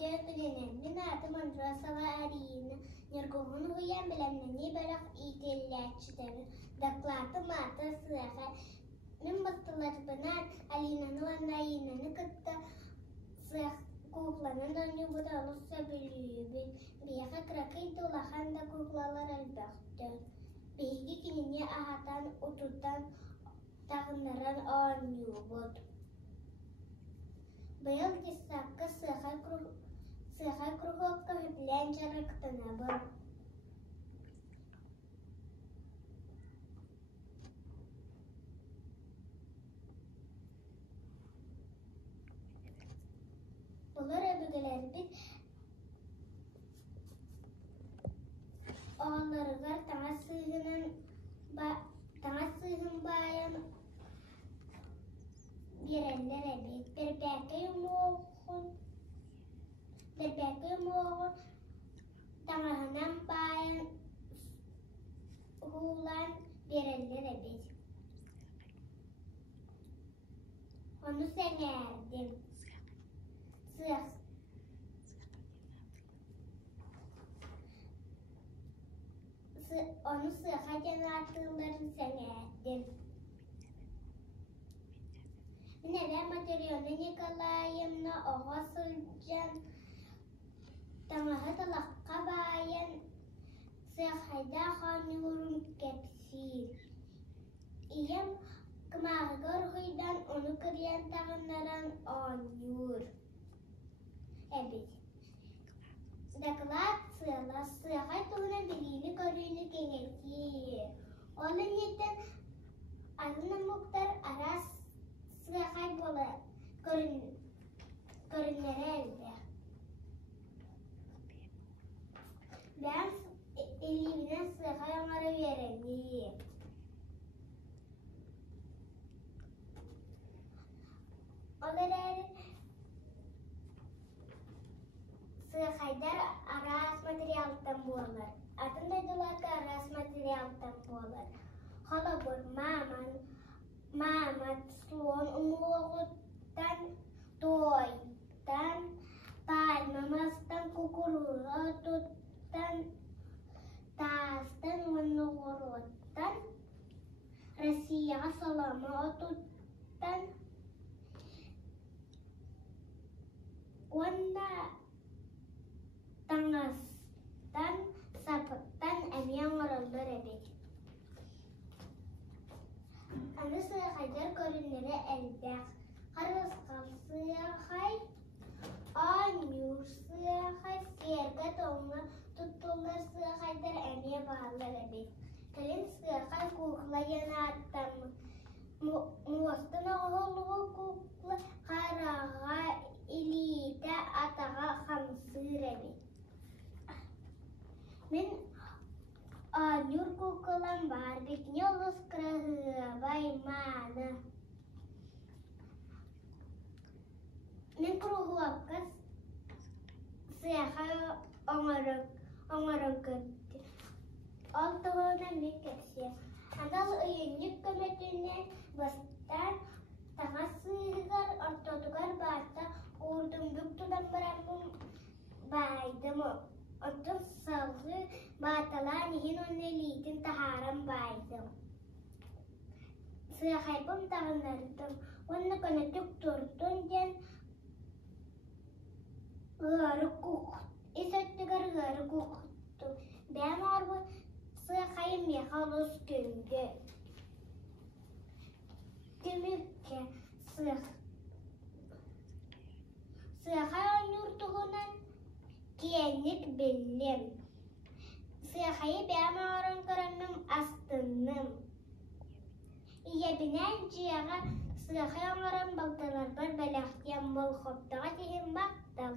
Итет билинен, мен атым Андросова Арина. Нергоғын ғыян білемнені бәріқ ителләтшідері. Докладым аты сыға. Мен бастыларбынан Алинаны ванайынаны кытта сыға кукланын доны бұда олыса білюбі. Бияға кракайды олахан да куклалар әлбәқтер. Бейгі кеніне ағатан ұтудан тағынларан оңю бұд. Быйыл десаққа сыға круговка хүплән жарықтына бұд. Бұлар әбігілер бит оғаларығар таңа сыйғын байын берәлер әбет. Бербәкі умоғын таңағынан байын ғулан берәлер әбет. Оны сәңәрдім. Onu sığa janatılарын сәңәрдім. Мінәлер материалны Николаевна оға сылжан таңағы талаққа байын сыхайда ханығырын кәпсір. Ием кымағығыр ғыйдан оны кірген тағынларан оңюр. Әбет. Доклад сыға тұғына біліні көріні кеңеті. Оны неттен ағына мұқтар арас сыға болы көрінлері әлді. Бәң елівінен сыға оңары верені. Олар әрі Сыхайдар арас материалтан болар. Атын дайдыларга арас материалтан болар. Хола бол мамат слон умоғыттан, тойдан, пальмамастан, кукурузаттан, тастан, ваннығыроттан, Россияға саламы отуттан, онда таңастан, сапыттан әмиян оралдар әбет. Аны сыйқайдар көрінлері әлбәқ. Қарғысқал сыйқай, анюр сыйқай, сергі тоңы тұттулар сыйқайдар әмия бағалар әбет. Кәлін сыйқай куқла янаттан, муастын оғылығы куқла қараға илиді атаға қамсыр әбет. Мен анюр куколам бар, бетіне ұлыс қырағы байманы. Мен круглапқа сыяға оңырын көтті. Алтығына мен кәпсе. Анал үйінік көметінен бастан таға сыйғар, ортотығар барта ұрдың бүк тұдан барамын байдым. Отын салғы баталан ең оны лейтін тахарам байдым. Сыяқайбым тағынардым. Оны көне түк тұрдың ден ғары құқты. Есөттігір ғары құқты. Бәм арбы сыяқайым меқалыз көнгі. Түмікке сыяқай ойнұрдығынан киенник білім. Сыяқайы бәм ағырын көрінім астынным. Иебінен жияға сыяқай аңырын балталар бар бәләқтен бұл қоптаға теген бақтым.